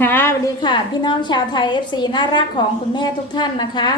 ค่ะสวัสดีค่ะ พี่น้องชาวไทย FC น่ารักของคุณแม่ทุกท่านนะคะ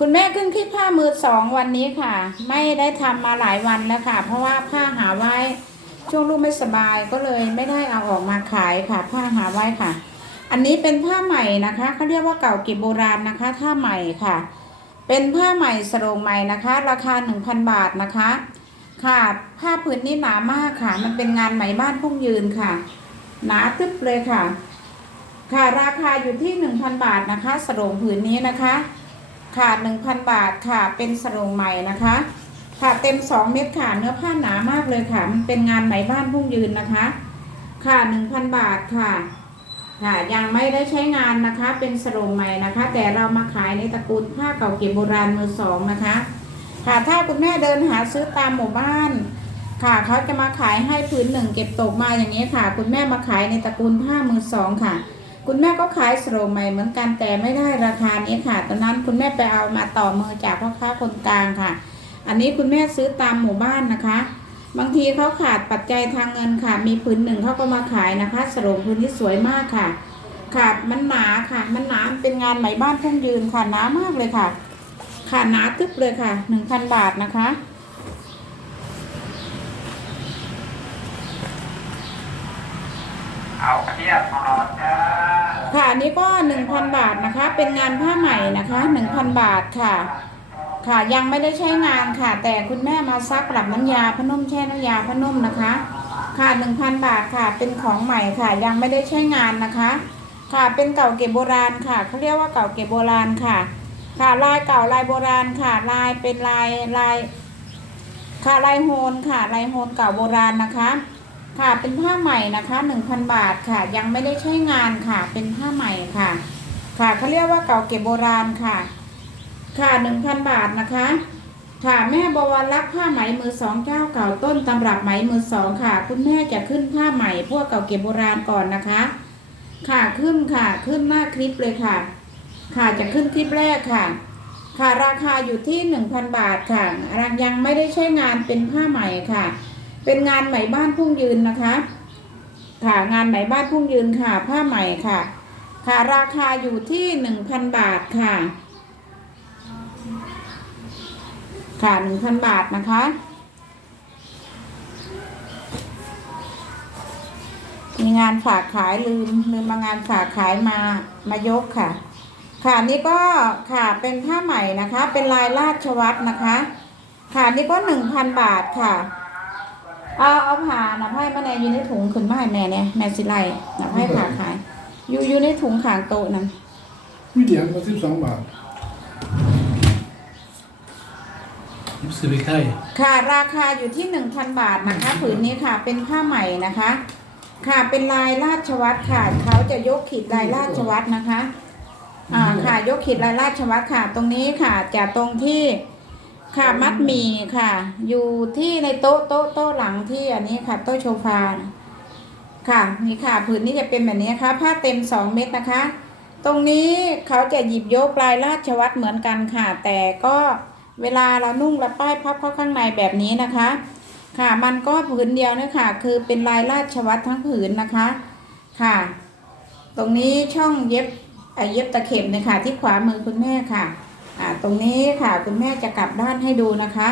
คุณแม่ขึ้นคลิปผ้ามือสองวันนี้ค่ะ ไม่ได้ทำมาหลายวันแล้วค่ะ เพราะว่าผ้าหาไว้ช่วงลูกไม่สบายก็เลยไม่ได้เอาออกมาขายค่ะ ผ้าหาไว้ค่ะ อันนี้เป็นผ้าใหม่นะคะเขาเรียกว่าเก่าเก็บโบราณนะคะผ้าใหม่ค่ะ เป็นผ้าใหม่สโรงใหม่นะคะ ราคา 1,000 บาทนะคะ ค่ะผ้าผืนนี้หนามากค่ะ มันเป็นงานไหมบ้านพุ่งยืนค่ะ หนาตึ๊บเลยค่ะ ค่ะราคาอยู่ที่ 1,000 บาทนะคะสโรงผืนนี้นะคะ ค่ะ1,000 บาทค่ะเป็นสโรงใหม่นะคะ ค่ะเต็ม 2 เม็ดค่ะเนื้อผ้าหนามากเลยค่ะ มันเป็นงานไหมบ้านพุ่งยืนนะคะ ค่ะ 1,000 บาทค่ะ ค่ะยังไม่ได้ใช้งานนะคะ เป็นสโรงใหม่นะคะ แต่เรามาขายในตระกูลผ้าเก่าเก็บโบราณมือสองนะคะ ค่ะถ้าคุณแม่เดินหาซื้อตามหมู่บ้านค่ะเขาจะมาขายให้พื้นหนึ่งเก็บตกมาอย่างนี้ค่ะ คุณแม่มาขายในตระกูลผ้ามือสองค่ะ คุณแม่ก็ขายสโรใหม่เหมือนกันแต่ไม่ได้ราคานี้ค่ะ ตอนนั้นคุณแม่ไปเอามาต่อมือจากพ่อค้าคนกลางค่ะ อันนี้คุณแม่ซื้อตามหมู่บ้านนะคะ บางทีเขาขาดปัจจัยทางเงินค่ะ มีพื้นหนึ่งเขาก็มาขายนะคะสโรพื้นที่สวยมากค่ะ ค่ะมันหนาค่ะ มันหนาเป็นงานไหมบ้านพุ่งยืนค่ะหนามากเลยค่ะ ค่ะหนาตึ๊บเลยค่ะหนึ่งพันบาทนะคะ เอาเทียบพอจ้า ค่ะอันนี้ก็หนึ่งพันบาทนะคะ เป็นงานผ้าใหม่นะคะหนึ่งพันบาทค่ะ ค่ะยังไม่ได้ใช้งานค่ะ แต่คุณแม่มาซักปรับน้ำยาพนุ่มแช่น้ำยาพนุ่มนะคะ ค่ะหนึ่งพันบาทค่ะ เป็นของใหม่ค่ะ ยังไม่ได้ใช้งานนะคะ ค่ะเป็นเก่าเก็บโบราณค่ะเขาเรียกว่าเก่าเก็บโบราณค่ะ ค่ะลายเก่าลายโบราณค่ะ ลายเป็นลายลายค่ะลายโฮนค่ะลายโฮนเก่าโบราณนะคะ ค่ะเป็นผ้าใหม่นะคะ 1,000 บาทค่ะ ยังไม่ได้ใช้งานค่ะ เป็นผ้าใหม่ค่ะ ค่ะเขาเรียกว่าเก่าเก็บโบราณค่ะ ค่ะ 1,000 บาทนะคะ ค่ะแม่บวรรักผ้าไหมมือสองเจ้าเก่าต้นตำรับไหมมือสองค่ะ คุณแม่จะขึ้นผ้าใหม่พวกเก่าเก็บโบราณก่อนนะคะ ค่ะขึ้นค่ะขึ้นหน้าคลิปเลยค่ะ ค่ะจะขึ้นคลิปแรกค่ะ ค่ะราคาอยู่ที่ 1,000 บาทค่ะยังไม่ได้ใช้งานเป็นผ้าใหม่ค่ะ เป็นงานไหมบ้านพุ่งยืนนะคะ ค่ะงานไหมบ้านพุ่งยืนค่ะ ผ้าไหมค่ะ ค่ะราคาอยู่ที่หนึ่งพันบาทค่ะ ค่ะหนึ่งพันบาทนะคะมีงานฝากขายลืมลืมมางานฝากขายมามายกค่ะ ค่ะนี่ก็ค่ะเป็นผ้าไหม่นะคะ เป็นลายราชวัตรนะคะ ค่ะนี่ก็หนึ่งพันบาทค่ะ เอาเอาผ่านะไพ่มาแนอยู่ในถุงขึ้นมาให้แม่เนี่ยแม่สิไลนะไพ่ผ่าขาย อยู่อยู่ในถุงขางโต๊ะนั้นมีเหรียญมาสิบสองบาทยิบซื้อไปใกล้ค่ะ ราคาอยู่ที่หนึ่งพันบาทนะคะผืนนี้ค่ะ เป็นผ้าใหม่นะคะ ค่ะเป็นลายราชวัตรค่ะเขาจะยกขีดลายราชวัตรนะคะ อ่าค่ะยกขีดลายราชวัตรค่ะ ตรงนี้ค่ะจะตรงที่ ค่ะ มัดหมี่ค่ะ อยู่ที่ในโต๊ะโต๊ะโต๊ะหลังที่อันนี้ค่ะ โต๊ะโชฟาค่ะนี่ค่ะผืนนี้จะเป็นแบบนี้นะคะผ้าเต็มสองเม็ดนะคะ ตรงนี้เขาจะหยิบยกลายราชวัตรเหมือนกันค่ะ แต่ก็เวลาเรานุ่งและป้ายพับเข้าข้างในแบบนี้นะคะ ค่ะมันก็ผืนเดียวนะคะคือเป็นลายราชวัตรทั้งผืนนะคะค่ะ ตรงนี้ช่องเย็บไอเย็บตะเข็บเนยคะที่ขวามือคุณแม่ค่ะ อ่าตรงนี้ค่ะคุณแม่จะกลับด้านให้ดูนะคะ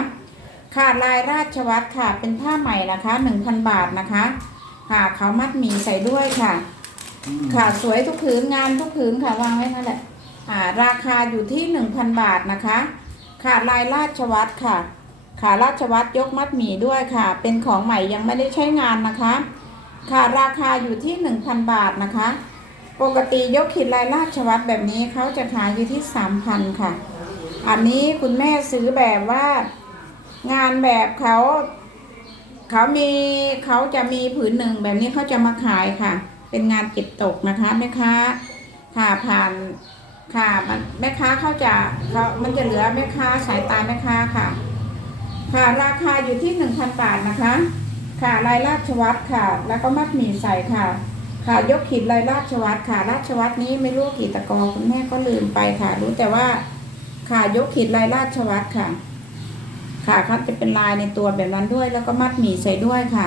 ค่ะลายราชวัตรค่ะ เป็นผ้าใหม่นะคะหนึ่งพันบาทนะคะค่ะเขามัดหมี่ใส่ด้วยค่ะ ค่ะสวยทุกผืนงานทุกผืนค่ะวางไว้นั่นแหละอ่าราคาอยู่ที่หนึ่งพันบาทนะคะค่ะลายราชวัตรค่ะค่ะราชวัตรยกมัดหมี่ด้วยค่ะ เป็นของใหม่ยังไม่ได้ใช้งานนะคะ ค่ะราคาอยู่ที่หนึ่งพันบาทนะคะ ปกติยกขีดลายราชวัตรแบบนี้เขาจะขายอยู่ที่สามพันค่ะ อันนี้คุณแม่ซื้อแบบว่า งานแบบเขาเขามีเขาจะมีผืนหนึ่งแบบนี้เขาจะมาขายค่ะ เป็นงานเก็บตกนะคะแม่ค้าค่ะผ่านค่ะมันแม่ค้าเขาจะเขามันจะเหลือแม่ค้าสายตาแม่ค้าค่ะ ค่ะราคาอยู่ที่หนึ่งพันบาทนะคะ ค่ะลายราชวัตรค่ะ แล้วก็มัดหมี่ใส่ค่ะ ค่ะยกขีดลายราชวัตรค่ะ ราชวัตรนี้ไม่รู้กี่ตะกอคุณแม่ก็ลืมไปค่ะ รู้แต่ว่าค่ะยกขีดลายราชวัตรค่ะ ค่ะครับจะเป็นลายในตัวแบบนั้นด้วย แล้วก็มัดหมี่ใส่ด้วยค่ะ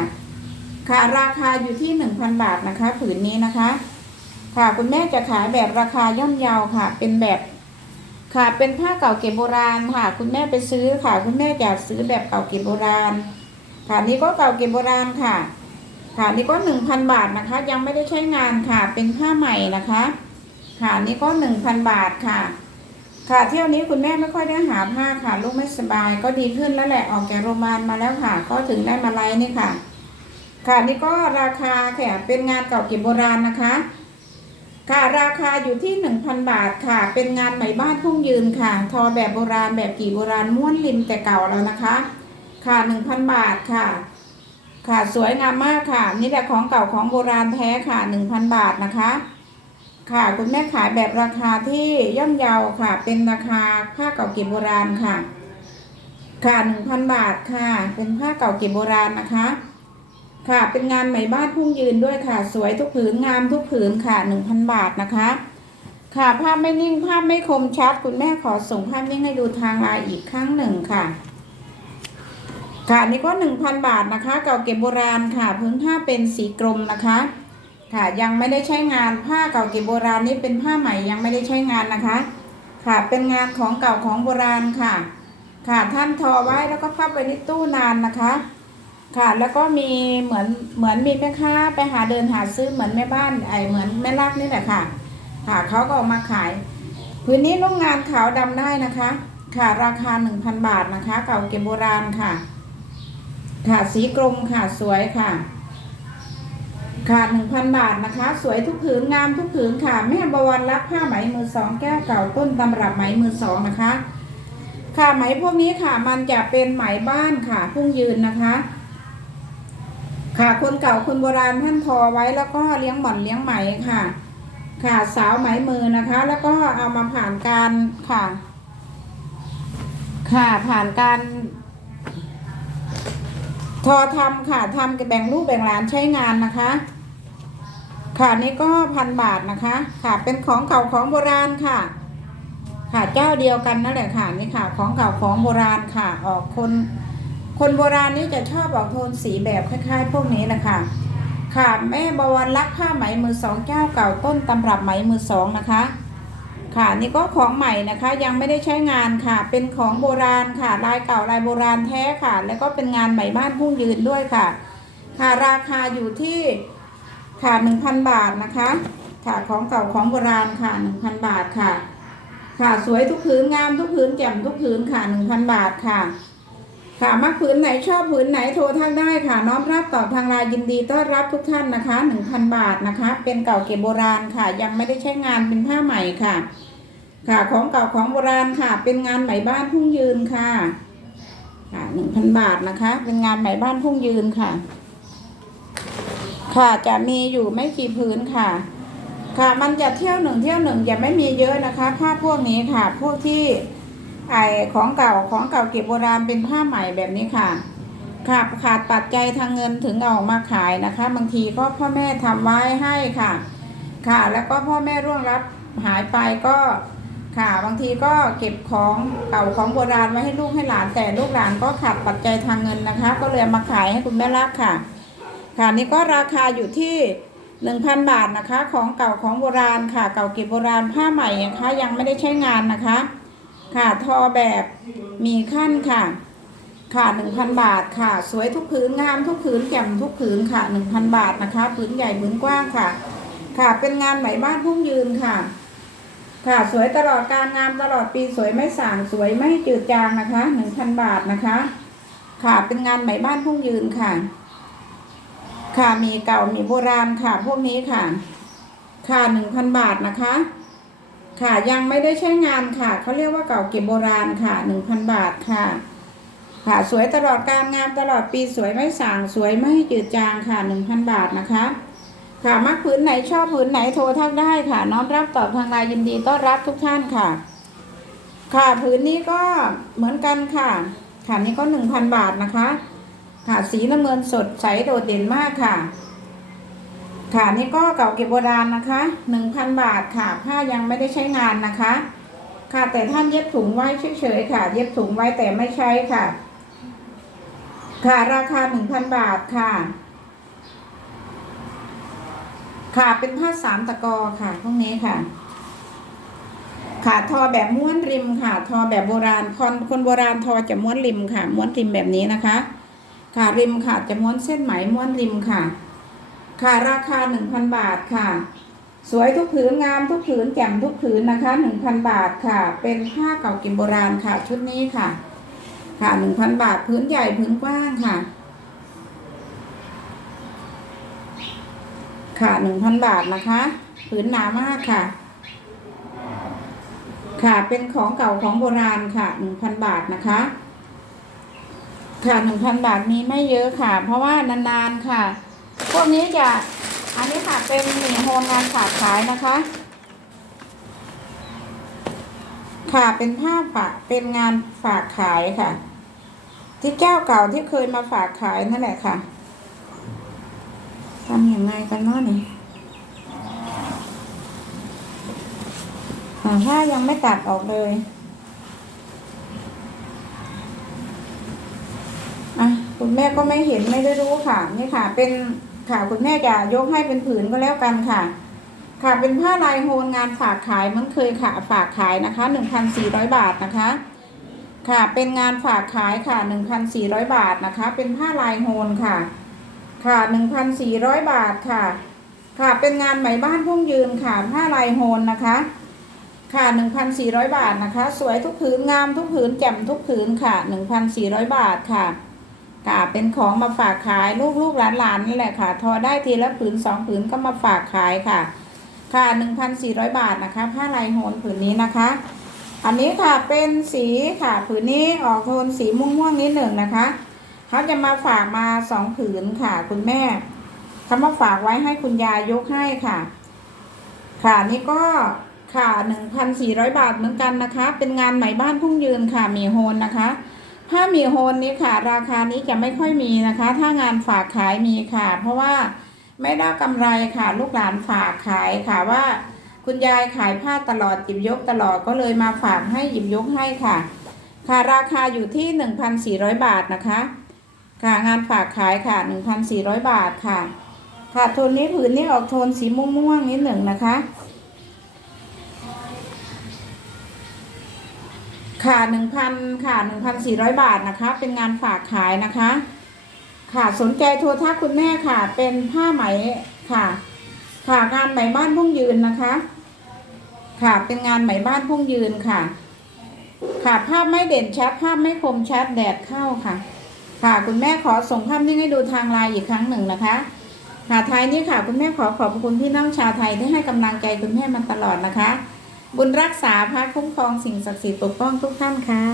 ค่ะราคาอยู่ที่หนึ่งพันบาทนะคะ ผืนนี้นะคะ ค่ะคุณแม่จะขายแบบราคาย่อมเยาค่ะ เป็นแบบค่ะเป็นผ้าเก่าเก็บโบราณค่ะ คุณแม่ไปซื้อค่ะ คุณแม่อยากซื้อแบบเก่าเก็บโบราณค่ะนี่ก็เก่าเก็บโบราณค่ะ ค่ะนี่ก็หนึ่งพันบาทนะคะ ยังไม่ได้ใช้งานค่ะ เป็นผ้าใหม่นะคะ ค่ะนี่ก็หนึ่งพันบาทค่ะ ค่ะเที่ยวนี้คุณแม่ไม่ค่อยได้หาผ้าค่ะ ลูกไม่สบายก็ดีขึ้นแล้วแหละออกจากโรงพยาบาลมาแล้วค่ะ ก็ถึงได้มาไลฟ์นี่ค่ะ ค่ะนี่ก็ราคาค่ะเป็นงานเก่าเก็บโบราณนะคะ ค่ะราคาอยู่ที่หนึ่งพันบาทค่ะ เป็นงานไหมบ้านพุ่งยืนค่ะ ทอแบบโบราณแบบกี่โบราณม้วนริมแต่เก่าแล้วนะคะ ค่ะหนึ่งพันบาทค่ะ ค่ะสวยงามมากค่ะ นี่แหละของเก่าของโบราณแท้ค่ะหนึ่งพันบาทนะคะ ค่ะคุณแม่ขายแบบราคาที่ย่อมเยาค่ะ เป็นราคาผ้าเก่าเก็บโบราณค่ะ ค่ะหนึ่งพันบาทค่ะ เป็นผ้าเก่าเก็บโบราณนะคะ ค่ะเป็นงานไหมบ้านพุ่งยืนด้วยค่ะ สวยทุกผืนงามทุกผืนค่ะหนึ่งพันบาทนะคะ ค่ะภาพไม่นิ่งภาพไม่คมชัด คุณแม่ขอส่งภาพนิ่งให้ดูทางไลน์อีกครั้งหนึ่งค่ะ ค่ะนี่ก็หนึ่งพันบาทนะคะ เก่าเก็บโบราณค่ะ พื้นผ้าเป็นสีกรมนะคะ ค่ะยังไม่ได้ใช้งานผ้าเก่าเก็บโบราณนี่เป็นผ้าใหม่ยังไม่ได้ใช้งานนะคะ ค่ะเป็นงานของเก่าของโบราณค่ะ ค่ะท่านทอไว้แล้วก็พับไว้ในตู้นานนะคะ ค่ะแล้วก็มีเหมือนเหมือนมีแม่ค้าไปหาเดินหาซื้อเหมือนแม่บ้านไอเหมือนแม่ลักนี่แหละค่ะ ค่ะเขาก็ออกมาขายพื้นนี้โรงงานขาวดำได้นะคะ ค่ะราคา 1,000 บาทนะคะ เก่าเก็บโบราณค่ะ ค่ะสีกรมค่ะสวยค่ะค่ะ1,000 บาทนะคะ สวยทุกผืนงามทุกผืนค่ะ แม่บวรรักผ้าไหมมือสองแก้วเก่าต้นตำรับไหมมือสองนะคะ ค่ะไหมพวกนี้ค่ะ มันจะเป็นไหมบ้านค่ะพุ่งยืนนะคะ ค่ะคนเก่าคนโบราณท่านทอไว้แล้วก็เลี้ยงหม่อนเลี้ยงไหมค่ะ ค่ะสาวไหมมือนะคะ แล้วก็เอามาผ่านการค่ะ ค่ะผ่านการ ทอทำค่ะทำกับแบ่งลูกแบ่งหลานใช้งานนะคะ ค่ะนี่ก็พันบาทนะคะ ค่ะเป็นของเก่าของโบราณค่ะ ค่ะเจ้าเดียวกันนั่นแหละค่ะนี่ค่ะ ของเก่าของโบราณค่ะ ออกคน คนโบราณนี่จะชอบออกโทนสีแบบคล้าย ๆ พวกนี้แหละคะค่ะแม่บวรรักผ้าไหมมือสองเจ้าเก่าต้นตำรับไหมมือสองนะคะ ค่ะนี่ก็ของใหม่นะคะยังไม่ได้ใช้งานค่ะ เป็นของโบราณค่ะ ลายเก่าลายโบราณแท้ค่ะ แล้วก็เป็นงานใหม่บ้านพุ่งยืนด้วยค่ะ ค่ะราคาอยู่ที่ค่ะหนึ่งพันบาทนะคะ ค่ะของเก่าของโบราณค่ะหนึ่งพันบาทค่ะ ค่ะสวยทุกผืนงามทุกผืนแจ่มทุกผืนค่ะหนึ่งพันบาทค่ะ ค่ะมักผืนไหนชอบผืนไหนโทรทักได้ค่ะ น้อมรับตอบทางไลน์ยินดีต้อนรับทุกท่านนะคะหนึ่งพันบาทนะคะ เป็นเก่าเก็บโบราณค่ะ ยังไม่ได้ใช้งานเป็นผ้าใหม่ค่ะ ค่ะของเก่าของโบราณค่ะ เป็นงานไหมบ้านพุ่งยืนค่ะค่ะหนึ่งพันบาทนะคะ เป็นงานไหมบ้านพุ่งยืนค่ะ ค่ะจะมีอยู่ไม่กี่พื้นค่ะ ค่ะมันจะเที่ยวหนึ่งเที่ยวหนึ่งจะไม่มีเยอะนะคะ ผ้าพวกนี้ค่ะ พวกที่ ไอของเก่าของเก่าเก็บโบราณเป็นผ้าใหม่แบบนี้ค่ะค่ะขาดปัจจัยทางเงินถึงเอาออกมาขายนะคะ บางทีก็พ่อแม่ทำไว้ให้ค่ะ ค่ะแล้วก็พ่อแม่ร่วงรับหายไปก็ค่ะบางทีก็เก็บของเก่าของโบราณไว้ให้ลูกให้หลานแต่ลูกหลานก็ขาดปัจจัยทางเงินนะคะ ก็เลยมาขายให้คุณแม่รักค่ะ ค่ะนี่ก็ราคาอยู่ที่หนึ่งพันบาทนะคะ ของเก่าของโบราณค่ะ เก่าเก็บโบราณผ้าใหม่นะคะยังไม่ได้ใช้งานนะคะ ค่ะทอแบบมีขั้นค่ะ ค่ะหนึ่งพันบาทค่ะ สวยทุกผืนงามทุกผืนแจ่มทุกผืนค่ะหนึ่งพันบาทนะคะผืนใหญ่ผืนกว้างค่ะ ค่ะเป็นงานไหมบ้านพุ่งยืนค่ะ ค่ะสวยตลอดการงามตลอดปีสวยไม่ส่างสวยไม่จืดจางนะคะหนึ่งพันบาทนะคะ ค่ะเป็นงานไหมบ้านพุ่งยืนค่ะ ค่ะมีเก่ามีโบราณค่ะ พวกนี้ค่ะ ค่ะหนึ่งพันบาทนะคะ ค่ะยังไม่ได้ใช้งานค่ะเขาเรียกว่าเก่าเก็บโบราณค่ะหนึ่งพันบาทค่ะ ค่ะสวยตลอดการงามตลอดปีสวยไม่ส่างสวยไม่จืดจางค่ะหนึ่งพันบาทนะคะ ค่ะมักผืนไหนชอบผืนไหนโทรทักได้ค่ะน้อมรับตอบทางไลน์ยินดีต้อนรับทุกท่านค่ะ ค่ะผืนนี้ก็เหมือนกันค่ะ ค่ะนี่ก็หนึ่งพันบาทนะคะ ค่ะสีน้ำเงินสดใสโดดเด่นมากค่ะ ค่ะนี่ก็เก่าเก็บโบราณนะคะหนึ่งพันบาทค่ะ ผ้ายังไม่ได้ใช้งานนะคะ ค่ะแต่ท่านเย็บถุงไว้เฉยๆค่ะ เย็บถุงไว้แต่ไม่ใช้ค่ะ ค่ะราคาหนึ่งพันบาทค่ะ ค่ะเป็นผ้าสามตะกอค่ะพวกนี้ค่ะ ค่ะทอแบบม้วนริมค่ะ ทอแบบโบราณคนคนโบราณทอจะม้วนริมค่ะ ม้วนริมแบบนี้นะคะ ค่ะริมค่ะจะม้วนเส้นไหมม้วนริมค่ะ ค่ะราคาหนึ่งพันบาทค่ะ สวยทุกผืนงามทุกผืนแจ่มทุกผืนนะคะหนึ่งพันบาทค่ะ เป็นผ้าเก่ากินโบราณค่ะ ชุดนี้ค่ะ ค่ะหนึ่งพันบาทผืนใหญ่ผืนกว้างค่ะ ค่ะหนึ่งพันบาทนะคะผืนหนามากค่ะ ค่ะเป็นของเก่าของโบราณค่ะหนึ่งพันบาทนะคะค่ะหนึ่งพันบาทมีไม่เยอะค่ะ เพราะว่านานๆค่ะ พวกนี้จะอันนี้ค่ะเป็นหมี่โฮมงานฝากขายนะคะ ค่ะเป็นผ้าฝากเป็นงานฝากขายค่ะ ที่แก้วเก่าที่เคยมาฝากขายนั่นแหละค่ะทำอยังไงกันเนาะนี่อ่าผ้ายังไม่ตัดออกเลยอะคุณแม่ก็ไม่เห็นไม่ได้รู้ค่ะ นี่ค่ะ เป็น ค่ะ คุณแม่จะยกให้เป็นผืนก็แล้วกันค่ะ ค่ะเป็นผ้าลายโฮลงานฝากขายมันเคยค่ะฝากขายนะคะหนึ่งพันสี่ร้อยบาทนะคะ ค่ะเป็นงานฝากขายค่ะหนึ่งพันสี่ร้อยบาทนะคะ เป็นผ้าลายโฮลค่ะ ค่ะหนึ่งพันสี่ร้อยบาทค่ะ ค่ะเป็นงานไหมบ้านพุ่งยืนค่ะผ้าลายโฮลนะคะค่ะหนึ่งพันสี่ร้อยบาทนะคะ สวยทุกผืน งามทุกผืน แจ่มทุกผืนค่ะหนึ่งพันสี่ร้อยบาทค่ะ ค่ะ เป็นของมาฝากขายลูกลูกหลานหลานนี่แหละค่ะ ทอได้ทีละผืนสองผืนก็มาฝากขายค่ะ ค่ะหนึ่งพันสี่ร้อยบาทนะคะผ้าลายโหนผืนนี้นะคะ อันนี้ค่ะเป็นสีค่ะผืนนี้ออกโทนสีม่วงม่วงนิดหนึ่งนะคะเขาจะมาฝากมาสองผืนค่ะ คุณแม่เขามาฝากไว้ให้คุณยายยกให้ค่ะ ค่ะนี่ก็ค่ะหนึ่งพันสี่ร้อยบาทเหมือนกันนะคะ เป็นงานไหมบ้านพุ่งยืนค่ะมีโฮนนะคะ ถ้ามีโฮนนี้ค่ะ ราคานี้จะไม่ค่อยมีนะคะ ถ้างานฝากขายมีค่ะ เพราะว่าไม่ได้กำไรค่ะ ลูกหลานฝากขายค่ะว่า คุณยายขายผ้าตลอดหยิบยกตลอดก็เลยมาฝากให้หยิบยกให้ค่ะ ค่ะราคาอยู่ที่หนึ่งพันสี่ร้อยบาทนะคะ ค่ะงานฝากขายค่ะหนึ่งพันสี่ร้อยบาทค่ะ ค่ะโทนนี้ผืนนี้ออกโทนสีม่วงๆนิดหนึ่งนะคะ ค่ะหนึ่งพันค่ะหนึ่งพันสี่ร้อยบาทนะคะ เป็นงานฝากขายนะคะ ค่ะสนใจโทรทักคุณแม่ค่ะ เป็นผ้าไหมค่ะ ค่ะงานไหมบ้านพุ่งยืนนะคะ ค่ะเป็นงานไหมบ้านพุ่งยืนค่ะ ค่ะภาพไม่เด่นชัดภาพไม่คมชัดแดดเข้าค่ะ ค่ะคุณแม่ขอส่งภาพนิ่งให้ดูทางไลน์อีกครั้งหนึ่งนะคะค่ะท้ายนี้ค่ะ คุณแม่ขอขอบคุณพี่น้องชาวไทยที่ให้กำลังใจคุณแม่มาตลอดนะคะ บุญรักษาพระคุ้มครองสิ่งศักดิ์สิทธิ์ปกป้องทุกท่านค่ะ